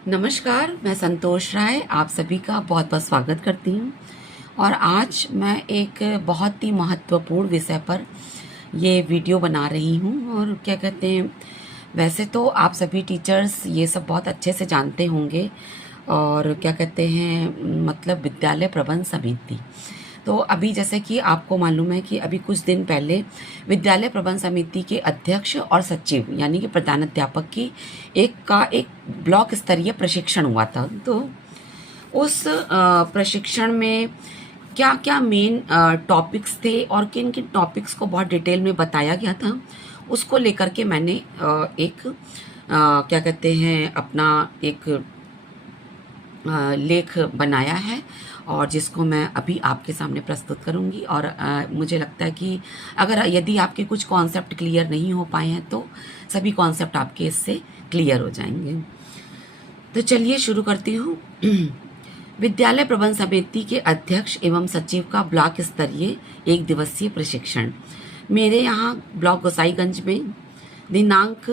नमस्कार, मैं संतोष राय आप सभी का बहुत बहुत स्वागत करती हूँ। और आज मैं एक बहुत ही महत्वपूर्ण विषय पर ये वीडियो बना रही हूँ। और क्या कहते हैं, वैसे तो आप सभी टीचर्स ये सब बहुत अच्छे से जानते होंगे। और क्या कहते हैं, मतलब विद्यालय प्रबंध समिति, तो अभी जैसे कि आपको मालूम है कि अभी कुछ दिन पहले विद्यालय प्रबंध समिति के अध्यक्ष और सचिव यानी कि प्रधानाध्यापक की एक ब्लॉक स्तरीय प्रशिक्षण हुआ था। तो उस प्रशिक्षण में क्या क्या मेन टॉपिक्स थे और किन किन टॉपिक्स को बहुत डिटेल में बताया गया था, उसको लेकर के मैंने क्या कहते हैं अपना एक लेख बनाया है और जिसको मैं अभी आपके सामने प्रस्तुत करूंगी। और मुझे लगता है कि अगर यदि आपके कुछ कॉन्सेप्ट क्लियर नहीं हो पाए हैं तो सभी कॉन्सेप्ट आपके इससे क्लियर हो जाएंगे। तो चलिए शुरू करती हूँ। विद्यालय प्रबंध समिति के अध्यक्ष एवं सचिव का ब्लॉक स्तरीय 1 दिवसीय प्रशिक्षण मेरे यहाँ ब्लॉक गोसाईगंज में दिनांक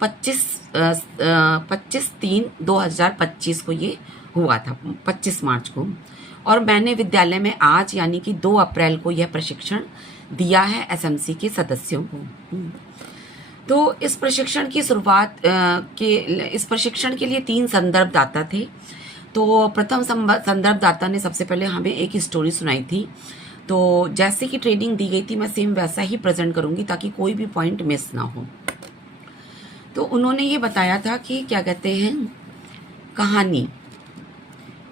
25/3/2025 को ये हुआ था, 25 मार्च को। और मैंने विद्यालय में आज यानी कि 2 अप्रैल को यह प्रशिक्षण दिया है एसएमसी के सदस्यों को। तो इस प्रशिक्षण की शुरुआत इस प्रशिक्षण के लिए 3 संदर्भदाता थे। तो प्रथम संदर्भदाता ने सबसे पहले हमें एक स्टोरी सुनाई थी। तो जैसे कि ट्रेनिंग दी गई थी मैं सेम वैसा ही प्रेजेंट करूंगी ताकि कोई भी पॉइंट मिस ना हो। तो उन्होंने ये बताया था कि क्या कहते हैं, कहानी,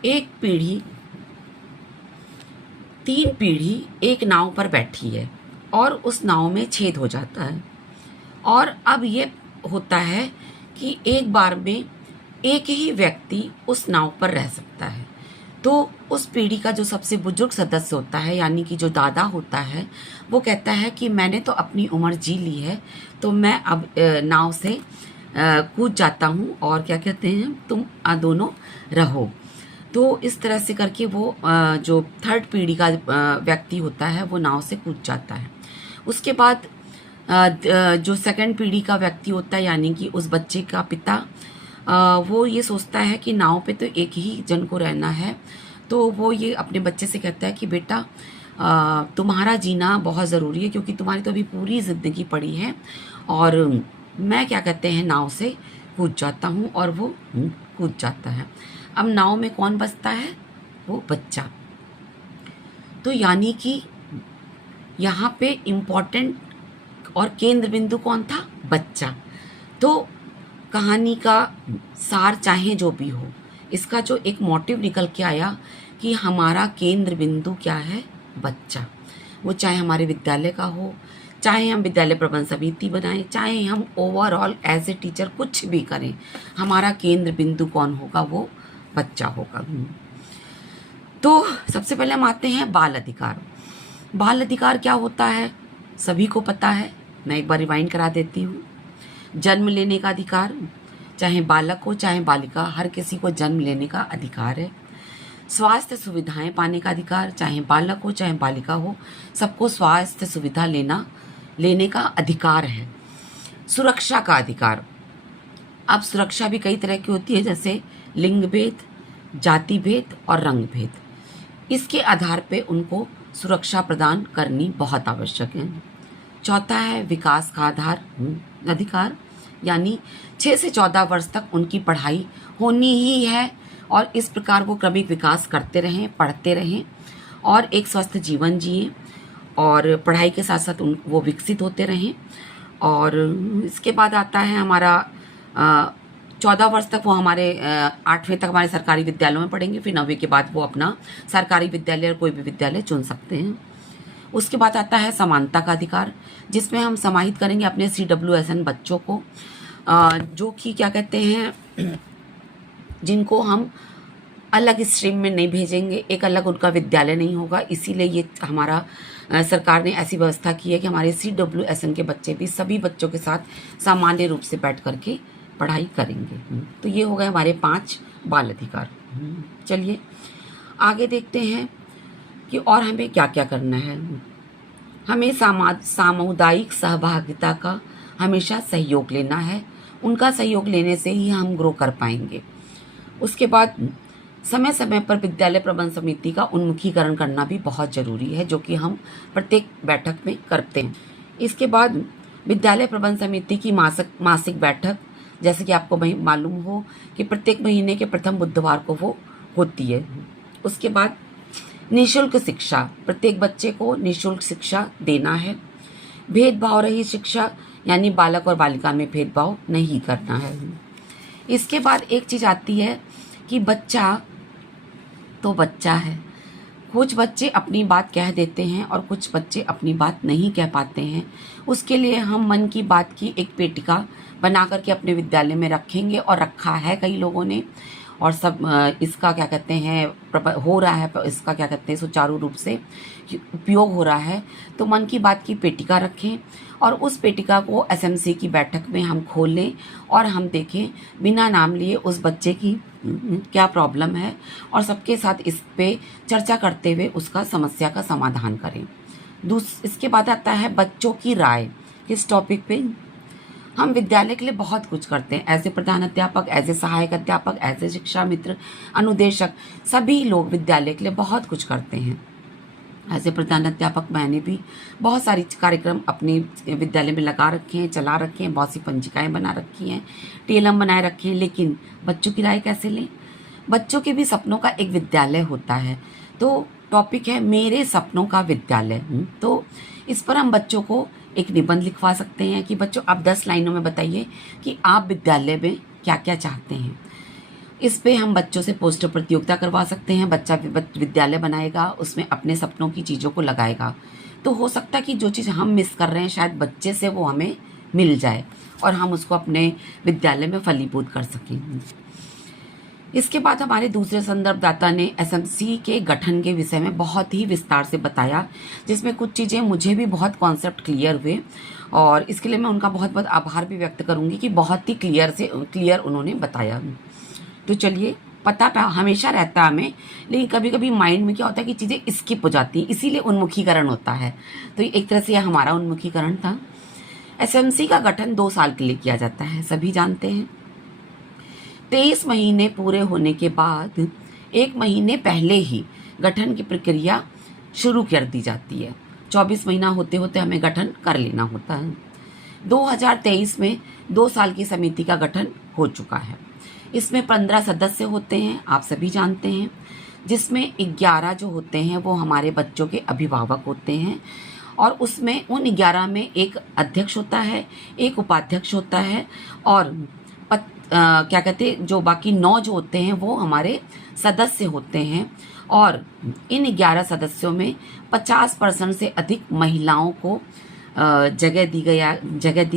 एक पीढ़ी 3 पीढ़ी एक नाव पर बैठी है और उस नाव में छेद हो जाता है। और अब ये होता है कि एक बार में एक ही व्यक्ति उस नाव पर रह सकता है। तो उस पीढ़ी का जो सबसे बुजुर्ग सदस्य होता है यानी कि जो दादा होता है, वो कहता है कि मैंने तो अपनी उम्र जी ली है, तो मैं अब नाव से कूद जाता हूँ और क्या कहते हैं, तुम दोनों रहो। तो इस तरह से करके वो जो 3rd पीढ़ी का व्यक्ति होता है वो नाव से कूद जाता है। उसके बाद जो 2nd पीढ़ी का व्यक्ति होता है यानी कि उस बच्चे का पिता, वो ये सोचता है कि नाव पे तो एक ही जन को रहना है। तो वो ये अपने बच्चे से कहता है कि बेटा तुम्हारा जीना बहुत ज़रूरी है क्योंकि तुम्हारी तो अभी पूरी ज़िंदगी पड़ी है। और मैं क्या कहते हैं नाव से कूद जाता हूँ। और वो कूद जाता है। अब नाव में कौन बचता है? वो बच्चा। तो यानी कि यहाँ पे इम्पोर्टेंट और केंद्र बिंदु कौन था? बच्चा। तो कहानी का सार चाहे जो भी हो, इसका जो एक मोटिव निकल के आया कि हमारा केंद्र बिंदु क्या है? बच्चा। वो चाहे हमारे विद्यालय का हो, चाहे हम विद्यालय प्रबंध समिति बनाएं, चाहे हम ओवरऑल एज ए टीचर कुछ भी करें, हमारा केंद्र बिंदु कौन होगा? वो बच्चा होगा। तो सबसे पहले हम आते हैं बाल अधिकार। बाल अधिकार क्या होता है सभी को पता है, मैं एक बार रिवाइंड करा देती हूँ। जन्म लेने का अधिकार, चाहे बालक हो चाहे बालिका, हर किसी को जन्म लेने का अधिकार है। स्वास्थ्य सुविधाएं पाने का अधिकार, चाहे बालक हो चाहे बालिका हो, सबको स्वास्थ्य सुविधा लेने का अधिकार है। सुरक्षा का अधिकार, अब सुरक्षा भी कई तरह की होती है, जैसे लिंग भेद, जाति भेद और रंग भेद। इसके आधार पे उनको सुरक्षा प्रदान करनी बहुत आवश्यक है। चौथा है विकास का अधिकार, यानी 6 से 14 वर्ष तक उनकी पढ़ाई होनी ही है और इस प्रकार वो क्रमिक विकास करते रहें, पढ़ते रहें और एक स्वस्थ जीवन जिए और पढ़ाई के साथ साथ वो विकसित होते रहें। और इसके बाद आता है हमारा 14 वर्ष तक वो हमारे 8वीं तक हमारे सरकारी विद्यालयों में पढ़ेंगे, फिर 9वीं के बाद वो अपना सरकारी विद्यालय और कोई भी विद्यालय चुन सकते हैं। उसके बाद आता है समानता का अधिकार, जिसमें हम समाहित करेंगे अपने CWSN बच्चों को, जो कि क्या कहते हैं, जिनको हम अलग स्ट्रीम में नहीं भेजेंगे, एक अलग उनका विद्यालय नहीं होगा। इसीलिए ये हमारा सरकार ने ऐसी व्यवस्था की है कि हमारे CWSN के बच्चे भी सभी बच्चों के साथ सामान्य रूप से बैठ करके पढ़ाई करेंगे। तो ये हो गए हमारे 5 बाल अधिकार। चलिए आगे देखते हैं कि और हमें क्या क्या करना है। हमें सामुदायिक सहभागिता का हमेशा सहयोग लेना है, उनका सहयोग लेने से ही हम ग्रो कर पाएंगे। उसके बाद समय समय पर विद्यालय प्रबंध समिति का उन्मुखीकरण करना भी बहुत ज़रूरी है, जो कि हम प्रत्येक बैठक में करते हैं। इसके बाद विद्यालय प्रबंध समिति की मासिक बैठक, जैसे कि आपको मालूम हो कि प्रत्येक महीने के प्रथम बुधवार को वो होती है। उसके बाद निःशुल्क शिक्षा, प्रत्येक बच्चे को निःशुल्क शिक्षा देना है। भेदभाव रहित शिक्षा, यानी बालक और बालिका में भेदभाव नहीं करना है। इसके बाद एक चीज़ आती है कि बच्चा तो बच्चा है, कुछ बच्चे अपनी बात कह देते हैं और कुछ बच्चे अपनी बात नहीं कह पाते हैं। उसके लिए हम मन की बात की एक पेटिका बना करके अपने विद्यालय में रखेंगे, और रखा है कई लोगों ने, और सब इसका क्या कहते हैं हो रहा है, इसका क्या कहते हैं सुचारू रूप से उपयोग हो रहा है। तो मन की बात की पेटिका रखें और उस पेटिका को एसएमसी की बैठक में हम खोलें और हम देखें बिना नाम लिए उस बच्चे की क्या प्रॉब्लम है, और सबके साथ इस पे चर्चा करते हुए उसका समस्या का समाधान करें। इसके बाद आता है बच्चों की राय। किस टॉपिक पे? हम विद्यालय के लिए बहुत कुछ करते हैं, एज ए प्रधान अध्यापक, एज ए सहायक अध्यापक, एज ए शिक्षा मित्र, अनुदेशक, सभी लोग विद्यालय के लिए बहुत कुछ करते हैं। एज ए प्रधान अध्यापक मैंने भी बहुत सारी कार्यक्रम अपने विद्यालय में लगा रखे हैं, चला रखे हैं, बहुत सी पंजिकाएं बना रखी हैं, टीएलएम बनाए रखे हैं। लेकिन बच्चों की राय कैसे लें? बच्चों के भी सपनों का एक विद्यालय होता है। तो टॉपिक है मेरे सपनों का विद्यालय। तो इस पर हम बच्चों को एक निबंध लिखवा सकते हैं कि बच्चों आप 10 लाइनों में बताइए कि आप विद्यालय में क्या क्या चाहते हैं। इस पे हम बच्चों से पोस्टर प्रतियोगिता करवा सकते हैं। बच्चा विद्यालय बनाएगा, उसमें अपने सपनों की चीज़ों को लगाएगा। तो हो सकता है कि जो चीज़ हम मिस कर रहे हैं शायद बच्चे से वो हमें मिल जाए और हम उसको अपने विद्यालय में फलीभूत कर सकें। इसके बाद हमारे दूसरे संदर्भदाता ने एसएमसी के गठन के विषय में बहुत ही विस्तार से बताया, जिसमें कुछ चीज़ें मुझे भी बहुत कॉन्सेप्ट क्लियर हुए, और इसके लिए मैं उनका बहुत बहुत आभार भी व्यक्त करूंगी कि बहुत ही क्लियर उन्होंने बताया। तो चलिए, पता हमेशा रहता है हमें, लेकिन कभी कभी माइंड में क्या होता है कि चीज़ें स्किप हो जाती हैं, इसीलिए उन्मुखीकरण होता है। तो एक तरह से यह हमारा उन्मुखीकरण था। एसएमसी का गठन 2 साल के लिए किया जाता है, सभी जानते हैं। 23 महीने पूरे होने के बाद 1 महीने पहले ही गठन की प्रक्रिया शुरू कर दी जाती है। 24 महीना होते होते हमें गठन कर लेना होता है। 2023 में 2 साल की समिति का गठन हो चुका है। इसमें 15 सदस्य होते हैं, आप सभी जानते हैं, जिसमें 11 जो होते हैं वो हमारे बच्चों के अभिभावक होते हैं, और उसमें उन 11 में एक अध्यक्ष होता है, एक उपाध्यक्ष होता है, और क्या कहते हैं जो बाकी 9 जो होते हैं वो हमारे सदस्य होते हैं। और इन 11 सदस्यों में 50% से अधिक महिलाओं को जगह दी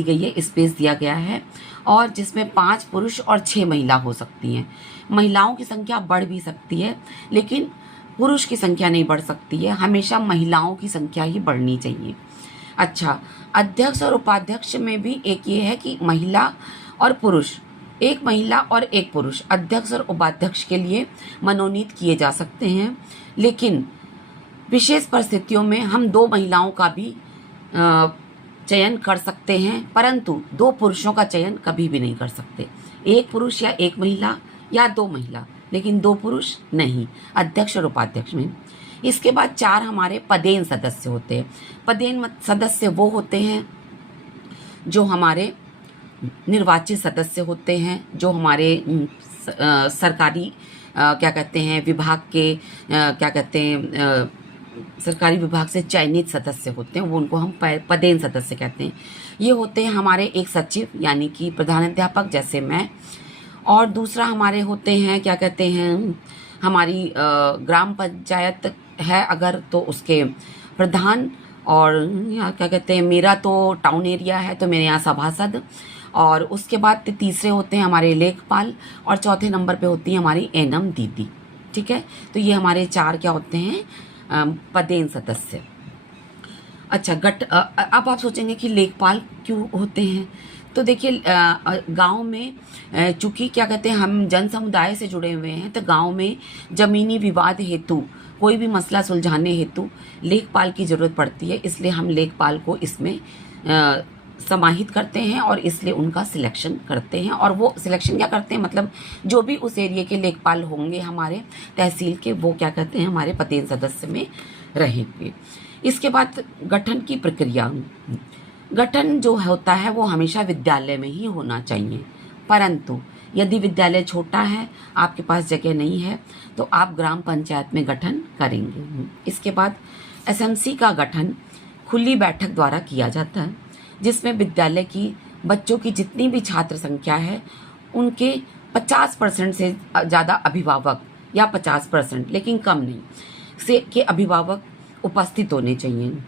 गई है, स्पेस दिया गया है, और जिसमें 5 पुरुष और 6 महिला हो सकती हैं। महिलाओं की संख्या बढ़ भी सकती है, लेकिन पुरुष की संख्या नहीं बढ़ सकती है, हमेशा महिलाओं की संख्या ही बढ़नी चाहिए। अच्छा, अध्यक्ष और उपाध्यक्ष में भी एक ये है कि महिला और पुरुष, एक महिला और एक पुरुष अध्यक्ष और उपाध्यक्ष के लिए मनोनीत किए जा सकते हैं, लेकिन विशेष परिस्थितियों में हम 2 महिलाओं का भी चयन कर सकते हैं, परंतु 2 पुरुषों का चयन कभी भी नहीं कर सकते। 1 पुरुष या 1 महिला या 2 महिला, लेकिन 2 पुरुष नहीं, अध्यक्ष और उपाध्यक्ष में। इसके बाद 4 हमारे पदेन सदस्य होते हैं। पदेन सदस्य वो होते हैं जो हमारे निर्वाचित सदस्य होते हैं, जो हमारे सरकारी क्या कहते हैं विभाग के क्या कहते हैं सरकारी विभाग से चयनित सदस्य होते हैं, वो उनको हम पदेन सदस्य कहते हैं। ये होते हैं हमारे एक सचिव यानी कि प्रधानाध्यापक जैसे मैं, और दूसरा हमारे होते हैं क्या कहते हैं हमारी ग्राम पंचायत है अगर तो उसके प्रधान, और यहाँ क्या कहते हैं मेरा तो टाउन एरिया है तो मेरे यहाँ सभासद, और उसके बाद तीसरे होते हैं हमारे लेखपाल, और चौथे नंबर पे होती है हमारी एनएम दीदी। ठीक है, तो ये हमारे 4 क्या होते हैं पदेन सदस्य। अच्छा, अब आप सोचेंगे कि लेखपाल क्यों होते हैं, तो देखिए गांव में चूंकि क्या कहते हैं हम जन समुदाय से जुड़े हुए हैं, तो गांव में जमीनी विवाद हेतु कोई भी मसला सुलझाने हेतु लेखपाल की ज़रूरत पड़ती है, इसलिए हम लेखपाल को इसमें समाहित करते हैं और इसलिए उनका सिलेक्शन करते हैं। और वो सिलेक्शन क्या करते हैं, मतलब जो भी उस एरिया के लेखपाल होंगे हमारे तहसील के, वो क्या कहते हैं, हमारे पतेन सदस्य में रहेंगे। इसके बाद गठन की प्रक्रिया। गठन जो होता है वो हमेशा विद्यालय में ही होना चाहिए, परंतु यदि विद्यालय छोटा है, आपके पास जगह नहीं है, तो आप ग्राम पंचायत में गठन करेंगे। इसके बाद एसएमसी का गठन खुली बैठक द्वारा किया जाता है, जिसमें विद्यालय की बच्चों की जितनी भी छात्र संख्या है उनके 50% से ज़्यादा अभिभावक, या 50% लेकिन कम नहीं से के अभिभावक उपस्थित होने चाहिए।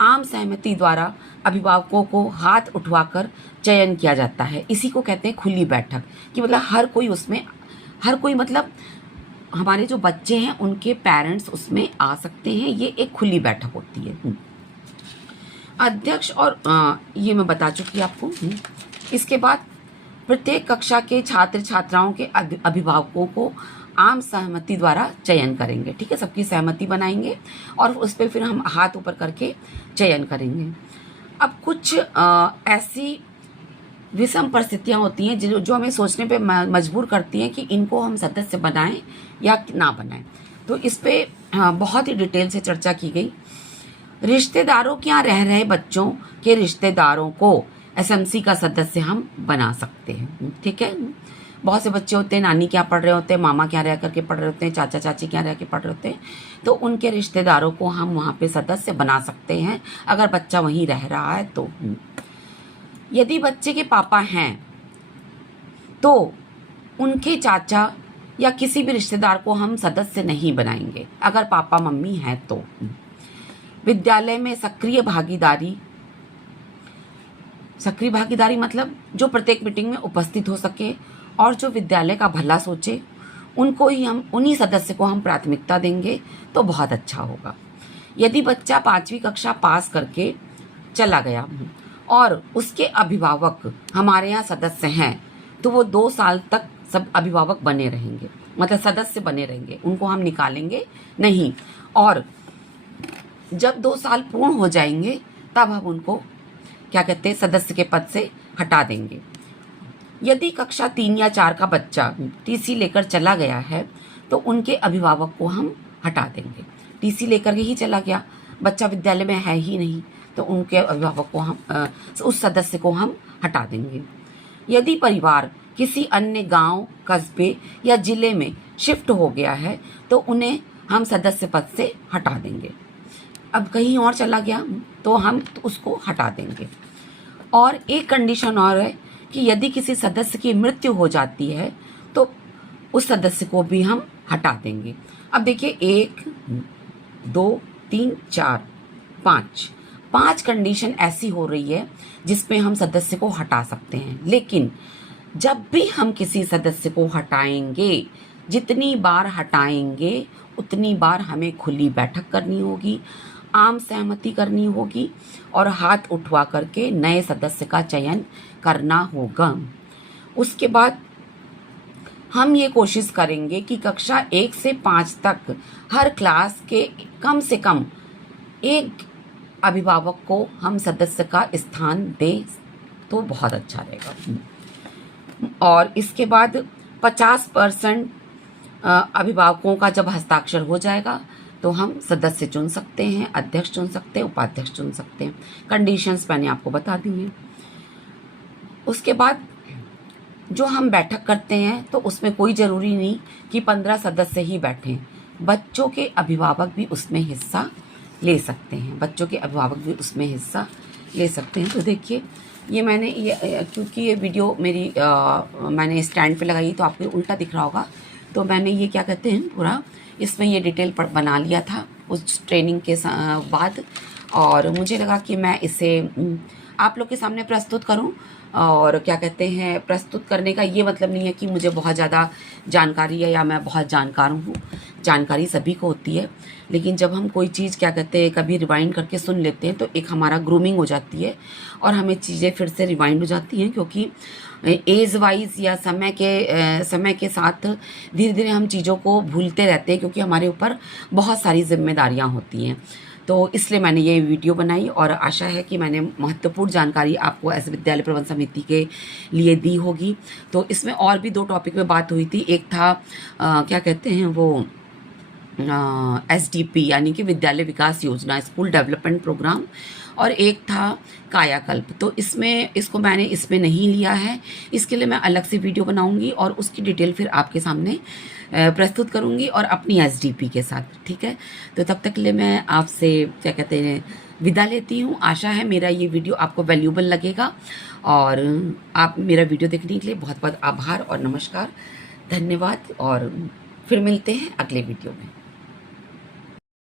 आम सहमति द्वारा अभिभावकों को हाथ उठवाकर चयन किया जाता है। इसी को कहते हैं खुली बैठक, कि मतलब हर कोई मतलब हमारे जो बच्चे हैं उनके पेरेंट्स उसमें आ सकते हैं। ये एक खुली बैठक होती है। अध्यक्ष और ये मैं बता चुकी आपको। इसके बाद प्रत्येक कक्षा के छात्र छात्राओं के अभिभावकों को आम सहमति द्वारा चयन करेंगे। ठीक है, सबकी सहमति बनाएंगे और उस पर फिर हम हाथ ऊपर करके चयन करेंगे। अब कुछ ऐसी विषम परिस्थितियां होती हैं जो हमें सोचने पे मजबूर करती हैं कि इनको हम सदस्य बनाएं या ना बनाएं। तो इस पे बहुत ही डिटेल से चर्चा की गई। रिश्तेदारों के यहाँ रह रहे बच्चों के रिश्तेदारों को एसएमसी का सदस्य हम बना सकते हैं। ठीक है, बहुत से बच्चे होते हैं नानी के यहाँ पढ़ रहे होते हैं, मामा के यहाँ रह करके पढ़ रहे होते हैं, चाचा चाची के यहाँ रह के पढ़ रहे होते हैं, तो उनके रिश्तेदारों को हम वहाँ पे सदस्य बना सकते हैं अगर बच्चा वहीं रह रहा है तो। यदि बच्चे के पापा हैं तो उनके चाचा या किसी भी रिश्तेदार को हम सदस्य नहीं बनाएंगे अगर पापा मम्मी हैं तो। विद्यालय में सक्रिय भागीदारी मतलब जो प्रत्येक मीटिंग में उपस्थित हो सके और जो विद्यालय का भला सोचे, उन्हीं सदस्य को हम प्राथमिकता देंगे तो बहुत अच्छा होगा। यदि बच्चा 5वीं कक्षा पास करके चला गया और उसके अभिभावक हमारे यहाँ सदस्य हैं तो वो 2 साल तक सब अभिभावक बने रहेंगे, मतलब सदस्य बने रहेंगे, उनको हम निकालेंगे नहीं। और जब 2 साल पूर्ण हो जाएंगे तब हम उनको क्या कहते हैं, सदस्य के पद से हटा देंगे। यदि कक्षा 3 या 4 का बच्चा टीसी लेकर चला गया है तो उनके अभिभावक को हम हटा देंगे। टीसी लेकर के ही चला गया, बच्चा विद्यालय में है ही नहीं, तो उनके अभिभावक को हम उस सदस्य को हम हटा देंगे। यदि परिवार किसी अन्य गांव, कस्बे या जिले में शिफ्ट हो गया है तो उन्हें हम सदस्य पद से हटा देंगे। अब कहीं और चला गया तो हम उसको हटा देंगे। और एक कंडीशन और है कि यदि किसी सदस्य की मृत्यु हो जाती है तो उस सदस्य को भी हम हटा देंगे। अब देखिए 1 2 3 4 5 कंडीशन ऐसी हो रही है जिसमें हम सदस्य को हटा सकते हैं। लेकिन जब भी हम किसी सदस्य को हटाएंगे, जितनी बार हटाएंगे उतनी बार हमें खुली बैठक करनी होगी, आम सहमति करनी होगी और हाथ उठवा करके नए सदस्य का चयन करना होगा। उसके बाद हम ये कोशिश करेंगे कि कक्षा 1 से 5 तक हर क्लास के कम से कम एक अभिभावक को हम सदस्य का स्थान दें तो बहुत अच्छा रहेगा। और इसके बाद 50% अभिभावकों का जब हस्ताक्षर हो जाएगा तो हम सदस्य चुन सकते हैं, अध्यक्ष चुन सकते हैं, उपाध्यक्ष चुन सकते हैं। कंडीशंस मैंने आपको बता दी हैं। उसके बाद जो हम बैठक करते हैं तो उसमें कोई ज़रूरी नहीं कि 15 सदस्य ही बैठें, बच्चों के अभिभावक भी उसमें हिस्सा ले सकते हैं, तो देखिए ये मैंने क्योंकि ये वीडियो मेरी मैंने स्टैंड पे लगाई तो आपको उल्टा दिख रहा होगा, तो मैंने ये क्या कहते हैं पूरा इसमें ये डिटेल बना लिया था उस ट्रेनिंग के बाद। और मुझे लगा कि मैं इसे आप लोग के सामने प्रस्तुत करूं। और क्या कहते हैं, प्रस्तुत करने का ये मतलब नहीं है कि मुझे बहुत ज़्यादा जानकारी है या मैं बहुत जानकार हूँ, जानकारी सभी को होती है। लेकिन जब हम कोई चीज़ क्या कहते हैं कभी रिवाइंड करके सुन लेते हैं तो एक हमारा ग्रूमिंग हो जाती है और हमें चीज़ें फिर से रिवाइंड हो जाती हैं, क्योंकि एज वाइज या समय के साथ धीरे धीरे हम चीज़ों को भूलते रहते हैं, क्योंकि हमारे ऊपर बहुत सारी जिम्मेदारियां होती हैं। तो इसलिए मैंने ये वीडियो बनाई और आशा है कि मैंने महत्वपूर्ण जानकारी आपको ऐसे विद्यालय प्रबंध समिति के लिए दी होगी। तो इसमें और भी 2 टॉपिक में बात हुई थी। एक था क्या कहते हैं वो SDP यानी कि विद्यालय विकास योजना, स्कूल डेवलपमेंट प्रोग्राम, और एक था कायाकल्प। तो इसको मैंने इसमें नहीं लिया है, इसके लिए मैं अलग से वीडियो बनाऊंगी और उसकी डिटेल फिर आपके सामने प्रस्तुत करूंगी और अपनी SDP के साथ, ठीक है। तो तब तक के लिए मैं आपसे क्या कहते हैं विदा लेती हूँ। आशा है मेरा ये वीडियो आपको वैल्यूबल लगेगा और आप मेरा वीडियो देखने के लिए बहुत बहुत आभार और नमस्कार, धन्यवाद, और फिर मिलते हैं अगले वीडियो में।